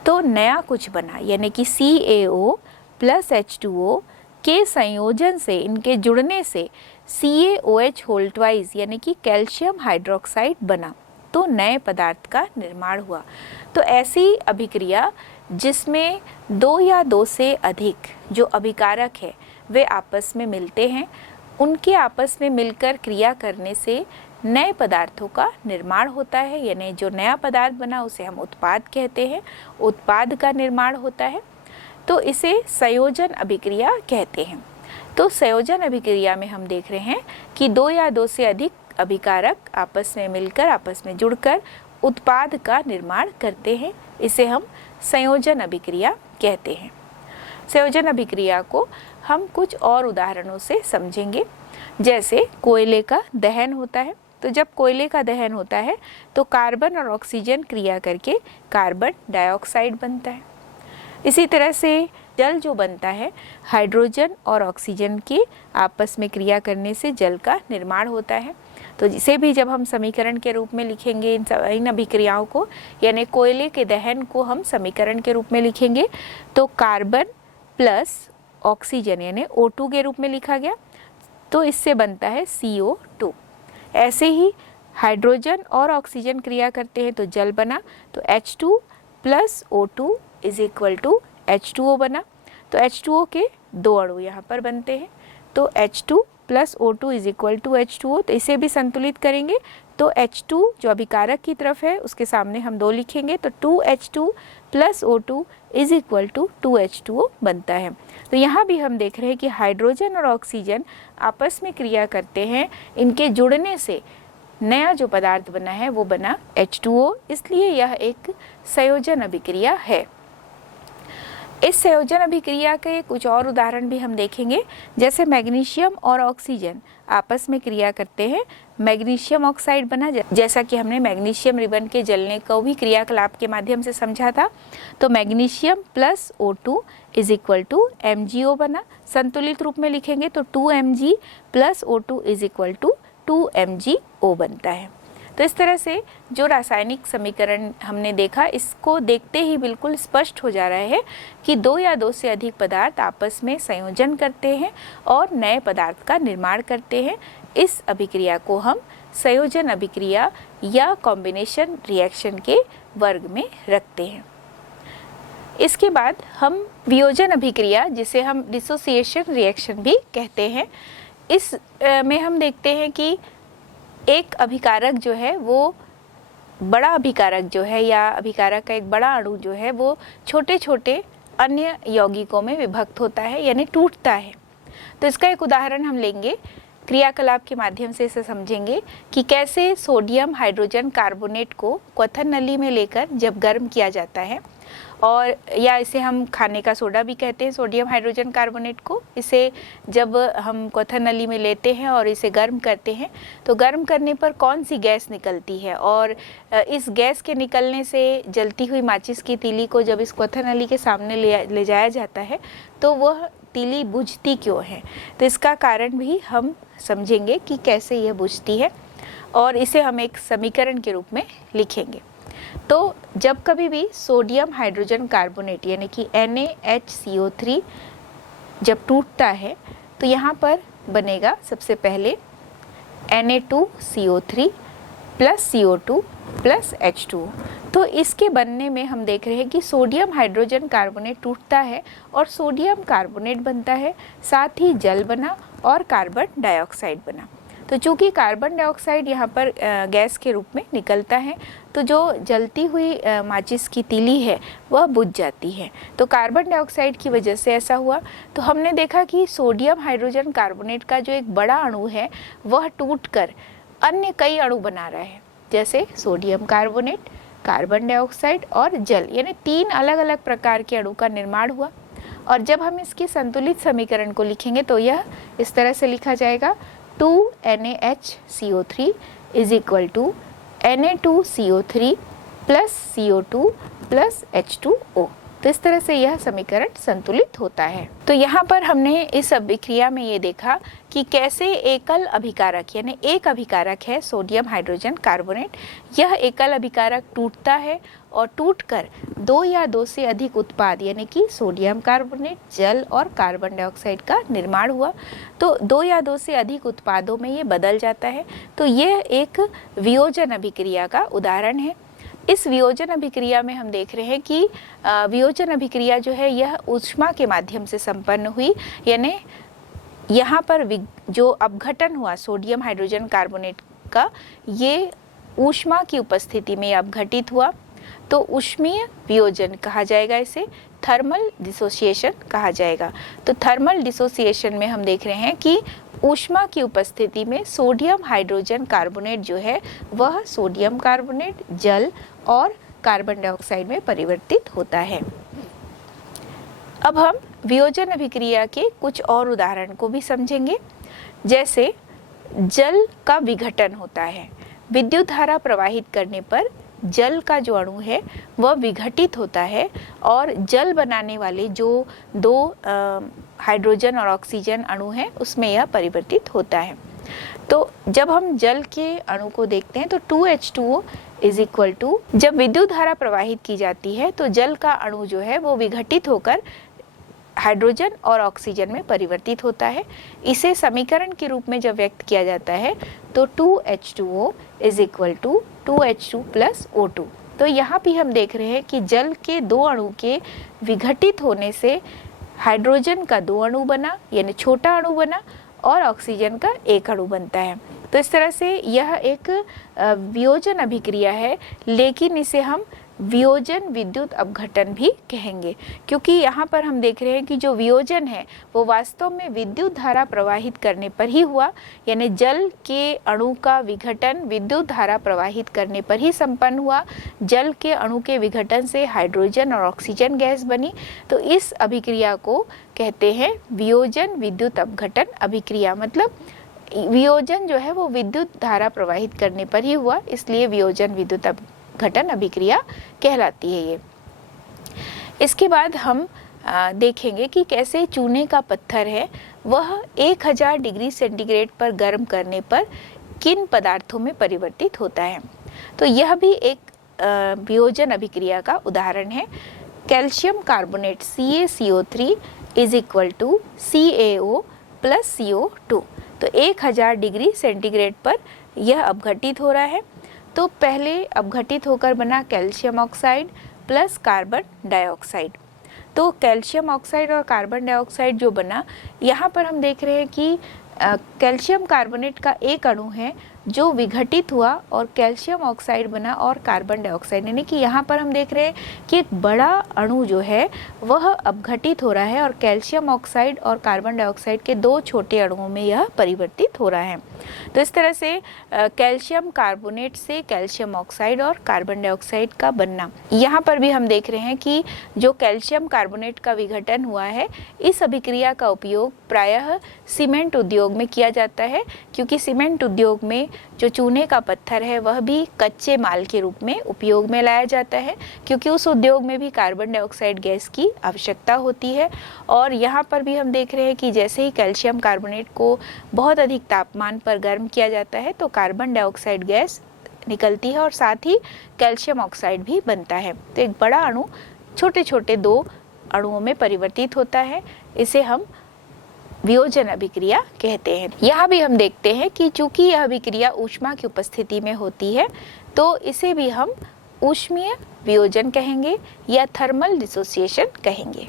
तो नया कुछ बना यानी कि CaO प्लस H2O के संयोजन से, इनके जुड़ने से CaOH होल ट्वाइस यानी कि कैल्शियम हाइड्रोक्साइड बना। तो नए पदार्थ का निर्माण हुआ। तो ऐसी अभिक्रिया जिसमें दो या दो से अधिक जो अभिकारक है वे आपस में मिलते हैं, उनके आपस में मिलकर क्रिया करने से नए पदार्थों का निर्माण होता है। यानी जो नया पदार्थ बना उसे हम उत्पाद कहते हैं, उत्पाद का निर्माण होता है। तो इसे संयोजन अभिक्रिया कहते हैं। तो संयोजन अभिक्रिया में हम देख रहे हैं कि दो या दो से अधिक अभिकारक आपस में मिलकर, आपस में जुड़कर उत्पाद का निर्माण करते हैं। इसे हम संयोजन अभिक्रिया कहते हैं। संयोजन अभिक्रिया को हम कुछ और उदाहरणों से समझेंगे। जैसे कोयले का दहन होता है, तो जब कोयले का दहन होता है तो कार्बन और ऑक्सीजन क्रिया करके कार्बन डाइऑक्साइड बनता है। इसी तरह से जल जो बनता है हाइड्रोजन और ऑक्सीजन के आपस में क्रिया करने से जल का निर्माण होता है। तो इसे भी जब हम समीकरण के रूप में लिखेंगे इन अभिक्रियाओं को, यानी कोयले के दहन को हम समीकरण के रूप में लिखेंगे तो कार्बन प्लस ऑक्सीजन यानी O2 के रूप में लिखा गया, तो इससे बनता है CO2। ऐसे ही हाइड्रोजन और ऑक्सीजन क्रिया करते हैं तो जल बना, तो H2 plus O2 is equal to H2O बना। तो H2O के दो अणु यहाँ पर बनते हैं, तो H2 plus O2 is equal to H2O। तो इसे भी संतुलित करेंगे तो H2 जो अभिकारक की तरफ है उसके सामने हम 2 लिखेंगे, तो 2H2 plus O2 is equal to 2H2O बनता है। तो यहाँ भी हम देख रहे हैं कि हाइड्रोजन और ऑक्सीजन आपस में क्रिया करते हैं, इनके जुड़ने से नया जो पदार्थ बना है वो बना H2O, इसलिए यह एक संयोजन अभिक्रिया है। इस संयोजन अभिक्रिया के कुछ और उदाहरण भी हम देखेंगे, जैसे मैग्नीशियम और ऑक्सीजन आपस में क्रिया करते हैं, मैग्नीशियम ऑक्साइड बना, जैसा कि हमने मैग्नीशियम रिबन के जलने को भी क्रियाकलाप के माध्यम से समझा था। तो magnesium plus O2 is equal to MgO बना। संतुलित रूप में लिखेंगे तो 2Mg plus O2 is equal to 2MgO बनता है। तो इस तरह से जो रासायनिक समीकरण हमने देखा, इसको देखते ही बिल्कुल स्पष्ट हो जा रहा है कि दो या दो से अधिक पदार्थ आपस में संयोजन करते हैं और नए पदार्थ का निर्माण करते हैं। इस अभिक्रिया को हम संयोजन अभिक्रिया या कॉम्बिनेशन रिएक्शन के वर्ग में रखते हैं। इसके बाद हम वियोजन अभिक्रिया, जिसे हम डिसोसिएशन रिएक्शन भी कहते हैं, इस में हम देखते हैं कि एक अभिकारक जो है वो बड़ा अभिकारक जो है या अभिकारक का एक बड़ा अणु जो है वो छोटे छोटे अन्य यौगिकों में विभक्त होता है, यानी टूटता है। तो इसका एक उदाहरण हम लेंगे, क्रियाकलाप के माध्यम से इसे समझेंगे कि कैसे सोडियम हाइड्रोजन कार्बोनेट को क्वथन नली में लेकर जब गर्म किया जाता है, और या इसे हम खाने का सोडा भी कहते हैं, सोडियम हाइड्रोजन कार्बोनेट को। इसे जब हम क्वथन नली में लेते हैं और इसे गर्म करते हैं तो गर्म करने पर कौन सी गैस निकलती है, और इस गैस के निकलने से जलती हुई माचिस की तीली को जब इस क्वथन नली के सामने ले जाया जाता है तो वह तीली बुझती क्यों है। तो इसका कारण भी हम समझेंगे कि कैसे यह बुझती है, और इसे हम एक समीकरण के रूप में लिखेंगे। तो जब कभी भी सोडियम हाइड्रोजन कार्बोनेट यानी कि NaHCO3 जब टूटता है तो यहाँ पर बनेगा सबसे पहले Na2CO3 plus CO2 plus H2O। तो इसके बनने में हम देख रहे हैं कि सोडियम हाइड्रोजन कार्बोनेट टूटता है और सोडियम कार्बोनेट बनता है, साथ ही जल बना और कार्बन डाइऑक्साइड बना। तो चूंकि कार्बन डाइऑक्साइड यहाँ पर गैस के रूप में निकलता है, तो जो जलती हुई माचिस की तीली है वह बुझ जाती है। तो कार्बन डाइऑक्साइड की वजह से ऐसा हुआ। तो हमने देखा कि सोडियम हाइड्रोजन कार्बोनेट का जो एक बड़ा अणु है वह टूटकर अन्य कई अणु बना रहा है, जैसे सोडियम कार्बोनेट, कार्बन डाइऑक्साइड और जल, यानी 3 अलग अलग प्रकार के अणु का निर्माण हुआ। और जब हम इसकी संतुलित समीकरण को लिखेंगे तो यह इस तरह से लिखा जाएगा, 2NaHCO3 is equal to Na2CO3 plus CO2 plus H2O। तो इस तरह से यह समीकरण संतुलित होता है। तो यहाँ पर हमने इस अभिक्रिया में ये देखा कि कैसे एकल अभिकारक यानी एक अभिकारक है सोडियम हाइड्रोजन कार्बोनेट, यह एकल अभिकारक टूटता है और टूटकर दो या दो से अधिक उत्पाद यानी कि सोडियम कार्बोनेट, जल और कार्बन डाइऑक्साइड का निर्माण हुआ। तो दो या दो से अधिक उत्पादों में ये बदल जाता है। तो यह एक वियोजन अभिक्रिया का उदाहरण है। इस वियोजन अभिक्रिया में हम देख रहे हैं कि वियोजन अभिक्रिया जो है यह ऊष्मा के माध्यम से संपन्न हुई, यानी यहाँ पर जो अपघटन हुआ सोडियम हाइड्रोजन कार्बोनेट का, ये ऊष्मा की उपस्थिति में अपघटित हुआ। तो ऊष्मीय वियोजन कहा जाएगा, इसे थर्मल डिसोसिएशन कहा जाएगा। तो थर्मल डिसोसिएशन में हम देख रहे हैं कि ऊष्मा की उपस्थिति में सोडियम हाइड्रोजन कार्बोनेट जो है वह सोडियम कार्बोनेट, जल और कार्बन डाइऑक्साइड में परिवर्तित होता है। अब हम वियोजन अभिक्रिया के कुछ और उदाहरण को भी समझेंगे, जैसे जल का विघटन होता है। विद्युत धारा प्रवाहित करने पर जल का जो अणु है वह विघटित होता है और जल बनाने वाले जो दो हाइड्रोजन और ऑक्सीजन अणु हैं उसमें यह परिवर्तित होता है। तो जब हम जल के अणु को देखते हैं तो 2H2O इज इक्वल टू, जब विद्युत धारा प्रवाहित की जाती है तो जल का अणु जो है वो विघटित होकर हाइड्रोजन और ऑक्सीजन में परिवर्तित होता है। इसे समीकरण के रूप में जब व्यक्त किया जाता है तो 2H2O is equal to 2H2 plus O2। तो यहाँ भी हम देख रहे हैं कि जल के दो अणु के विघटित होने से हाइड्रोजन का दो अणु बना यानी छोटा अणु बना और ऑक्सीजन का एक अणु बनता है। तो इस तरह से यह एक वियोजन अभिक्रिया है, लेकिन इसे हम वियोजन विद्युत अपघटन भी कहेंगे, क्योंकि यहाँ पर हम देख रहे हैं कि जो वियोजन है वो वास्तव में विद्युत धारा प्रवाहित करने पर ही हुआ, यानी जल के अणु का विघटन विद्युत धारा प्रवाहित करने पर ही संपन्न हुआ। जल के अणु के विघटन से हाइड्रोजन और ऑक्सीजन गैस बनी, तो इस अभिक्रिया को कहते हैं वियोजन विद्युत अपघटन अभिक्रिया। मतलब वियोजन जो है वो विद्युत धारा प्रवाहित करने पर ही हुआ, इसलिए वियोजन विद्युत अपघटन अभिक्रिया कहलाती है ये। इसके बाद हम देखेंगे कि कैसे चूने का पत्थर है वह 1000 डिग्री सेंटीग्रेड पर गर्म करने पर किन पदार्थों में परिवर्तित होता है। तो यह भी एक वियोजन अभिक्रिया का उदाहरण है। Calcium carbonate CaCO3 is equal to CaO plus CO2। तो 1000 डिग्री सेंटीग्रेड पर यह अपघटित हो रहा है। तो पहले अपघटित होकर बना calcium oxide plus carbon dioxide. तो कैल्शियम ऑक्साइड और कार्बन डाइऑक्साइड जो बना, यहाँ पर हम देख रहे हैं कि कैल्शियम कार्बोनेट का एक अणु है जो विघटित हुआ और कैल्शियम ऑक्साइड बना और कार्बन डाइऑक्साइड, यानी कि यहाँ पर हम देख रहे हैं कि एक बड़ा अणु जो है वह अपघटित हो रहा है और कैल्शियम ऑक्साइड और कार्बन डाइऑक्साइड के दो छोटे अणुओं में यह परिवर्तित हो रहा है। तो इस तरह से कैल्शियम कार्बोनेट से कैल्शियम ऑक्साइड और कार्बन डाइऑक्साइड का बनना। यहाँ पर भी हम देख रहे हैं कि जो कैल्शियम कार्बोनेट का विघटन हुआ है, इस अभिक्रिया का उपयोग प्रायः सीमेंट उद्योग में किया जाता है, क्योंकि सीमेंट उद्योग में जो चूने का पत्थर है वह भी कच्चे माल के रूप में उपयोग में लाया जाता है, क्योंकि उस उद्योग में भी कार्बन डाइऑक्साइड गैस की आवश्यकता होती है। और यहाँ पर भी हम देख रहे हैं कि जैसे ही कैल्शियम कार्बोनेट को बहुत अधिक तापमान पर गर्म किया जाता है तो कार्बन डाइऑक्साइड गैस निकलती है और साथ ही कैल्शियम ऑक्साइड भी बनता है। तो एक बड़ा अणु छोटे छोटे दो अणुओं में परिवर्तित होता है, इसे हम वियोजन अभिक्रिया कहते हैं। यहाँ भी हम देखते हैं कि चूंकि यह अभिक्रिया ऊष्मा की उपस्थिति में होती है तो इसे भी हम ऊष्मीय वियोजन कहेंगे या थर्मल डिसोसिएशन कहेंगे।